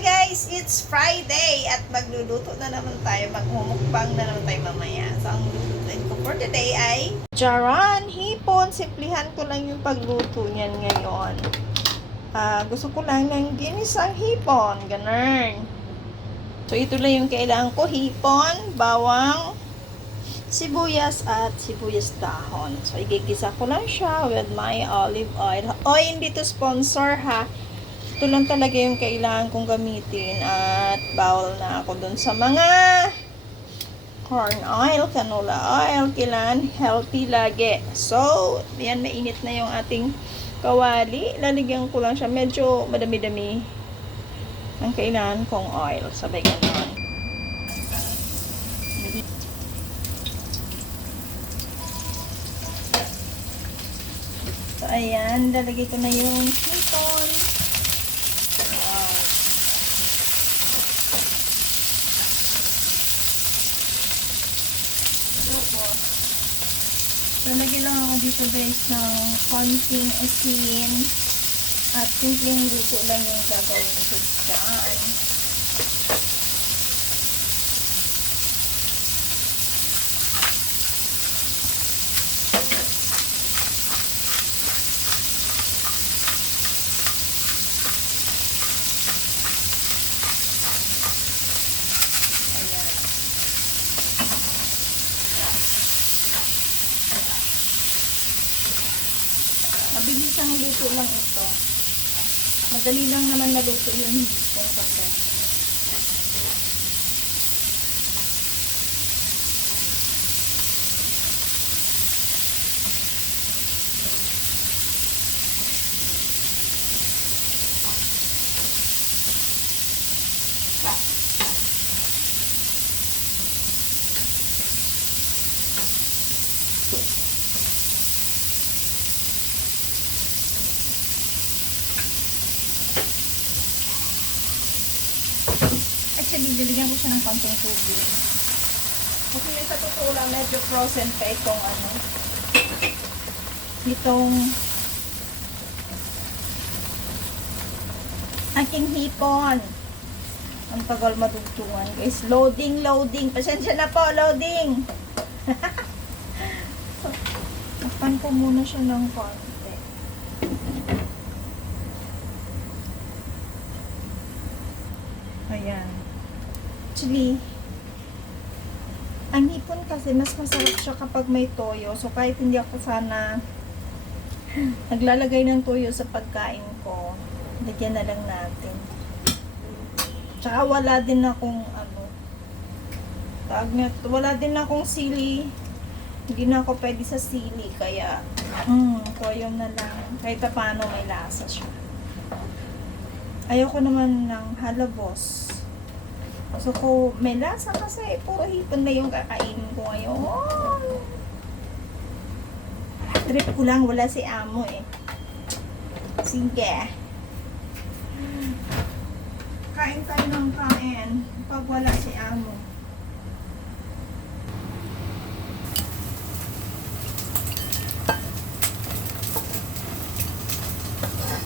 guys, it's Friday at magluluto na naman tayo, magmumukbang na naman tayo mamaya. So, ang lulutuin ko for today ay Charan, hipon. Simplihan ko lang yung pagluto niyan ngayon. Ah, gusto ko lang ng ginisang hipon, ganun. So, ito lang yung kailangan ko, hipon, bawang, sibuyas at sibuyas dahon. So, igigisa ko lang siya with my olive oil. O, hindi to sponsor ha. Ito lang talaga yung kailangan kong gamitin at bawal na ako dun sa mga corn oil, canola oil. Kailangan healthy lagi. So, yan, mainit na yung ating kawali. Lalagyan ko lang siya. Medyo madami-dami ang kailangan kong oil. Sabay ganon. So, ayan. Lalagay ko na yung. Wow. Tapos, lalagay lang ako dito guys ng konting asin at simpleng luto lang yung gagawin ko dyan. Mabilis ang luto lang ito. Madali lang naman naluto yung hipon kasi. Actually, lalagyan ko siya ng konting tubig. Kasi sa totoo lang, medyo frozen pa itong ano, itong aking hipon. Ang tagal madugtungan guys. Loading, loading. Pasensya na po, loading. Takpan ko muna siya ng konti. Ayan. Actually, ang hipon kasi mas masarap siya kapag may toyo. So kahit hindi ako sana naglalagay ng toyo sa pagkain ko, lagyan na lang natin. Tsaka wala din akong ano, na, wala din akong sili. Hindi na ako pwede sa sili, kaya mm, toyo na lang. Kahit pa paano may lasa siya. Ayoko naman ng halabos. Gusto ko, may lasa kasi puro hipon na yung kakainin ko ngayon. Trip ko lang, wala si amo eh. Sige. Kain tayo ng kain pag wala si amo.